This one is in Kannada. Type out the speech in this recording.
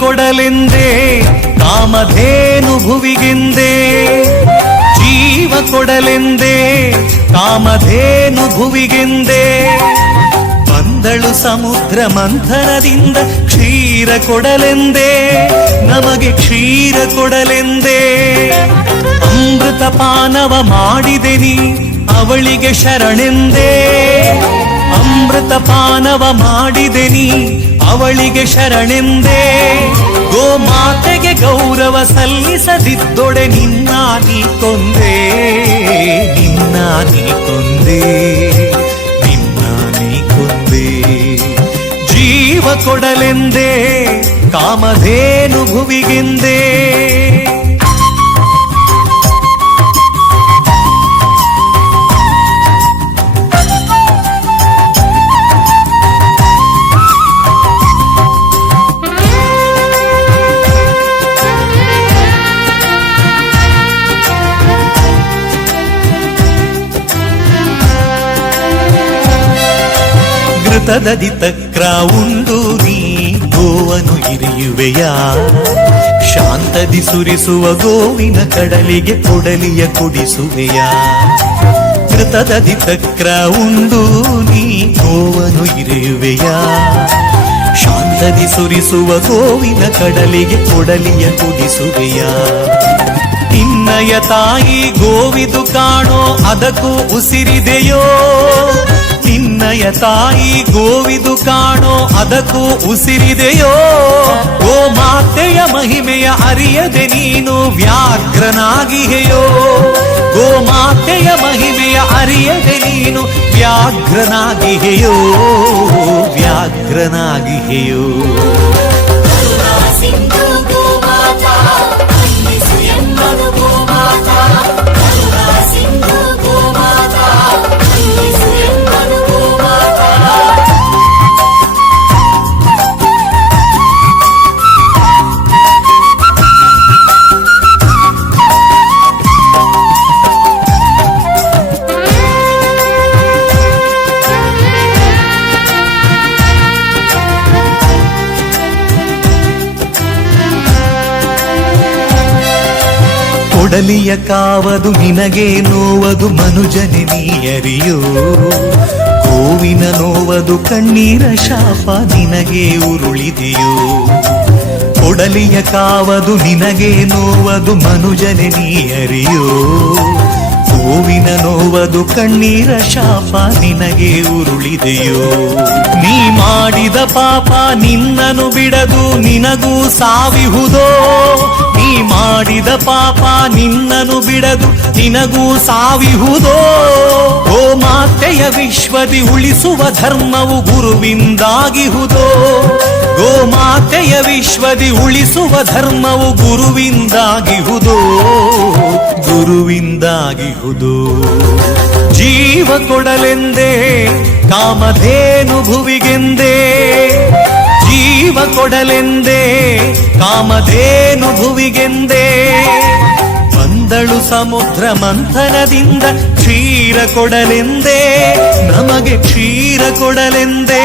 ಕೊಡಲೆಂದೇ ಕಾಮಧೇನು ಭುವಿಗೆಂದೇ, ಜೀವ ಕೊಡಲೆಂದೇ ಕಾಮಧೇನು ಭುವಿಗೆಂದೇ. ಬಂದಳು ಸಮುದ್ರ ಮಂಥನದಿಂದ ಕ್ಷೀರ ಕೊಡಲೆಂದೇ, ನಮಗೆ ಕ್ಷೀರ ಕೊಡಲೆಂದೇ. ಅಮೃತ ಪಾನವ ಮಾಡಿದೆ ನೀ ಅವಳಿಗೆ ಶರಣೆಂದೇ, ಅಮೃತ ಪಾನವ ಮಾಡಿದೆ ನೀ ಅವಳಿಗೆ ಶರಣೆಂದೇ. ಗೋಮಾತೆಗೆ ಗೌರವ ಸಲ್ಲಿಸದಿದ್ದೊಡೆ ನಿನ್ನ ನೀ ಕೊಂದೆ, ನಿನ್ನ ನೀ ಕೊಂದೆ, ನಿನ್ನ ನೀ ಕೊಂದೆ. ಜೀವ ಕೊಡಲೆಂದೇ ಕಾಮಧೇನು ಭುವಿಗೆಂದೇ. ಘೃತದದಿ ತಕ್ರ ಉಂಡು ನೀ ಗೋವನ್ನು ಇರಿಯುವೆಯ, ಶಾಂತದಿ ಸುರಿಸುವ ಗೋವಿನ ಕಡಲಿಗೆ ಕೊಡಲಿಯ ಕುಡಿಸುವೆಯ. ಘೃತದದಿ ತಕ್ರ ಉಂಡು ನೀ ಗೋವನ್ನು ಇರಿಯುವೆಯ, ಶಾಂತದಿ ಸುರಿಸುವ ಗೋವಿನ ಕಡಲಿಗೆ ಕೊಡಲಿಯ ಕುಡಿಸುವೆಯ. ನಿನ್ನಯ ತಾಯಿ ಗೋವಿದು ಕಾಣೋ ಅದಕ್ಕೂ ಉಸಿರಿದೆಯೋ, ನಿನ್ನಯ ತಾಯಿ ಗೋವಿದು ಕಾಣೋ ಅದಕ್ಕೂ ಉಸಿರಿದೆಯೋ. ಗೋಮಾತೆಯ ಮಹಿಮೆಯ ಅರಿಯದೆ ನೀನು ವ್ಯಾಘ್ರನಾಗಿಹೆಯೋ, ಗೋಮಾತೆಯ ಮಹಿಮೆಯ ಅರಿಯದೆ ನೀನು ವ್ಯಾಘ್ರನಾಗಿಹೆಯೋ, ವ್ಯಾಘ್ರನಾಗಿಹೆಯೋ. ಕೊಡಲಿಯ ಕಾವದು ನಿನಗೆ ನೋವದು ಮನುಜನೆ ನೀಯರಿಯೋ, ಗೋವಿನ ನೋವದು ಕಣ್ಣೀರ ಶಾಪ ನಿನಗೆ ಉರುಳಿದೆಯೋ. ಕೊಡಲಿಯ ಕಾವದು ನಿನಗೆ ನೋವದು ಮನುಜನೆ ನೀಯರಿಯೋ, ಗೋವಿನ ನೋವದು ಕಣ್ಣೀರ ಶಾಪ ನಿನಗೆ ಉರುಳಿದೆಯೋ. ನೀ ಮಾಡಿದ ಪಾಪ ನಿನ್ನನು ಬಿಡದು ನಿನಗೂ ಸಾವಿಹುದೋ, ನೀ ಮಾಡಿದ ಪಾಪ ನಿನ್ನನು ಬಿಡದು ನಿನಗೂ ಸಾವಿಹುದೋ. ಗೋಮಾತೆಯ ವಿಶ್ವದಿ ಉಳಿಸುವ ಧರ್ಮವು ಗುರುವಿಂದಾಗಿಹುದೋ, ಗೋಮಾತೆಯ ವಿಶ್ವದಿ ಉಳಿಸುವ ಧರ್ಮವು ಗುರುವಿಂದಾಗಿಹುದೋ, ಗುರುವಿಂದಾಗಿಹುದೋ. ಜೀವ ಕೊಡಲೆಂದೇ ಕಾಮಧೇನು ಭುವಿಗೆಂದೇ, ಜೀವ ಕೊಡಲೆಂದೇ ಕಾಮಧೇನು ಭುವಿಗೆಂದೇ. ಬಂದಳು ಸಮುದ್ರ ಮಂಥನದಿಂದ ಕ್ಷೀರ ಕೊಡಲೆಂದೇ, ನಮಗೆ ಕ್ಷೀರ ಕೊಡಲೆಂದೇ.